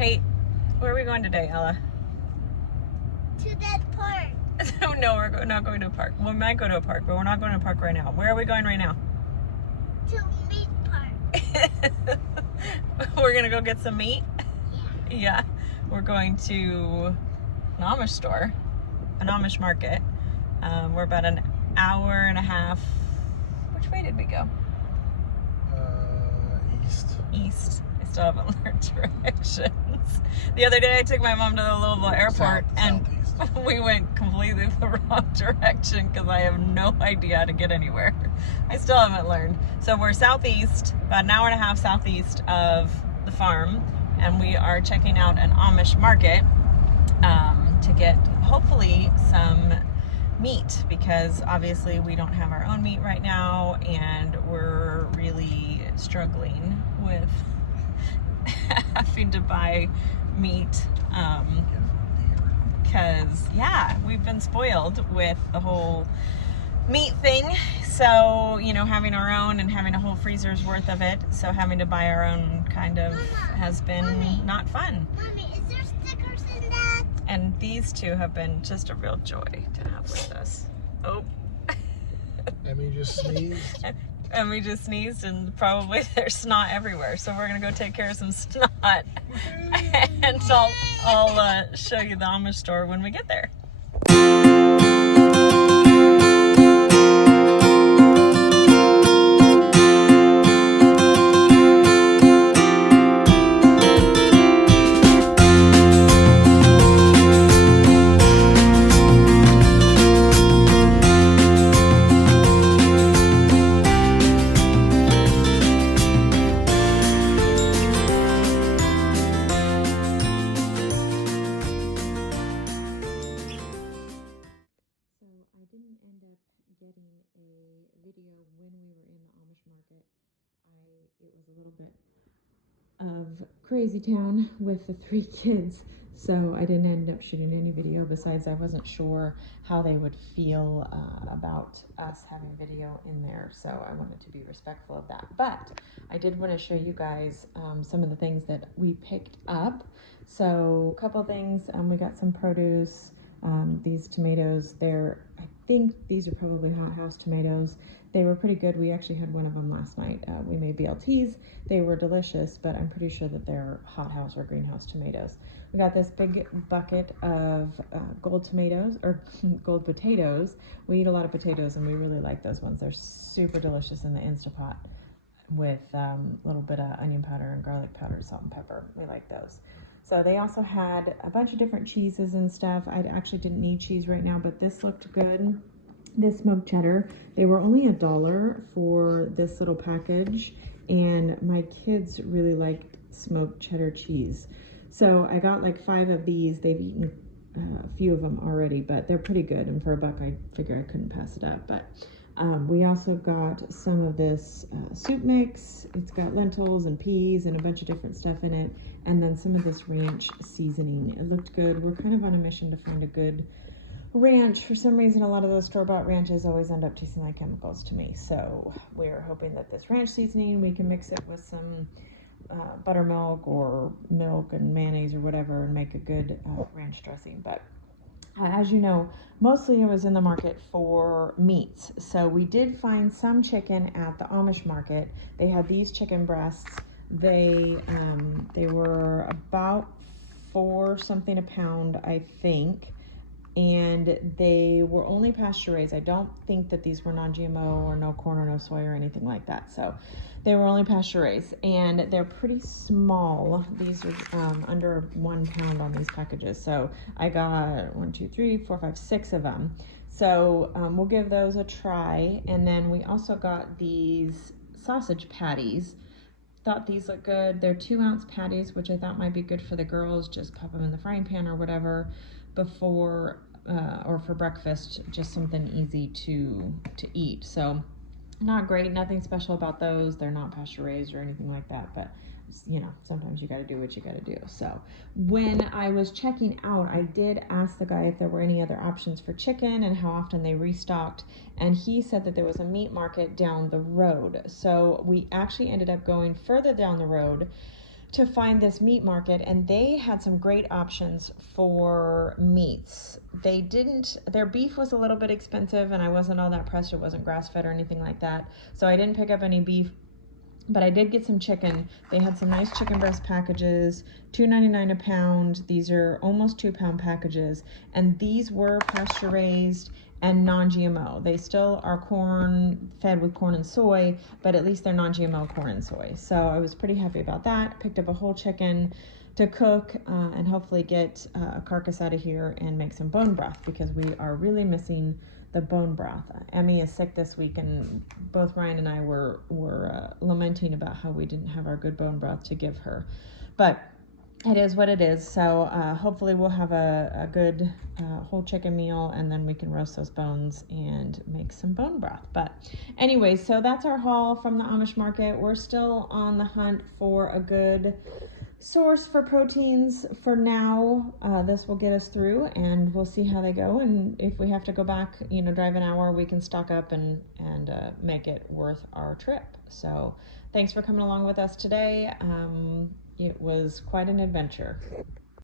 Hey, where are we going today, Ella? To that park. No, we're not going to a park. We might go to a park, but we're not going to a park right now. Where are we going right now? To meat park. We're going to go get some meat? Yeah. Yeah. We're going to an Amish store, an Amish market. We're about an hour and a half. Which way did we go? East. East. I still haven't learned directions. The other day I took my mom to the Louisville airport and Southeast. we went completely the wrong direction because I have no idea how to get anywhere. I still haven't learned. So we're southeast, about an hour and a half southeast of the farm, and we are checking out an Amish market to get hopefully some meat, because obviously we don't have our own meat right now and we're really struggling with having to buy meat because we've been spoiled with the whole meat thing. So, you know, having our own and having a whole freezer's worth of it, so having to buy our own kind of has been not fun. Mommy, is there stickers in that? And these two have been just a real joy to have with us. Oh. Emmy just sneezed. And we just sneezed, and probably there's snot everywhere. So we're gonna go take care of some snot. And I'll show you the Amish store when we get there. I didn't end up getting a video when we were in the Amish market. It was a little bit of crazy town with the 3 kids, so I didn't end up shooting any video. Besides, I wasn't sure how they would feel about us having video in there, so I wanted to be respectful of that. But I did want to show you guys some of the things that we picked up. So a couple things, we got some produce. These tomatoes, I think these are probably hothouse tomatoes. They were pretty good. We actually had one of them last night. We made BLTs. They were delicious, but I'm pretty sure that they're hothouse or greenhouse tomatoes. We got this big bucket of gold tomatoes, or gold potatoes. We eat a lot of potatoes and we really like those ones. They're super delicious in the Instapot with a little bit of onion powder and garlic powder, salt and pepper. We like those. So they also had a bunch of different cheeses and stuff. I actually didn't need cheese right now, but this looked good. This smoked cheddar. They were only $1 for this little package, and my kids really liked smoked cheddar cheese. So I got like 5 of these. They've eaten a few of them already, but they're pretty good. And for $1, I figure I couldn't pass it up. But we also got some of this soup mix. It's got lentils and peas and a bunch of different stuff in it. And then some of this ranch seasoning. It looked good. We're kind of on a mission to find a good ranch. For some reason, a lot of those store-bought ranches always end up tasting like chemicals to me. So we're hoping that this ranch seasoning, we can mix it with some buttermilk or milk and mayonnaise or whatever and make a good ranch dressing. But as you know, mostly I was in the market for meats. So we did find some chicken at the Amish market. They had these chicken breasts. They were about $4 something a pound, I think. And they were only pasture raised. I don't think that these were non-GMO or no corn or no soy or anything like that. So they were only pasture raised, and they're pretty small. These are under 1 pound on these packages. So I got 1, 2, 3, 4, 5, 6 of them. So we'll give those a try. And then we also got these sausage patties. Thought these looked good. They're 2-ounce patties, which I thought might be good for the girls. Just pop them in the frying pan or whatever before or for breakfast, just something easy to eat. So not great, nothing special about those. They're not pasture raised or anything like that, but you know, sometimes you got to do what you got to do. So when I was checking out, I did ask the guy if there were any other options for chicken and how often they restocked, and he said that there was a meat market down the road. So we actually ended up going further down the road to find this meat market, and they had some great options for meats. Their beef was a little bit expensive, and I wasn't all that pressed. It wasn't grass-fed or anything like that, so I didn't pick up any beef. But I did get some chicken. They had some nice chicken breast packages, $2.99 a pound. These are almost 2-pound packages. And these were pasture raised and non-GMO. They still are fed with corn and soy, but at least they're non-GMO corn and soy. So I was pretty happy about that. Picked up a whole chicken to cook and hopefully get a carcass out of here and make some bone broth, because we are really missing the bone broth. Emmy is sick this week, and both Ryan and I were lamenting about how we didn't have our good bone broth to give her. But it is what it is. So hopefully we'll have a good whole chicken meal, and then we can roast those bones and make some bone broth. But anyway, so that's our haul from the Amish market. We're still on the hunt for a good source for proteins for now. This will get us through, and we'll see how they go. And if we have to go back, drive an hour, we can stock up and make it worth our trip. So thanks for coming along with us today. It was quite an adventure.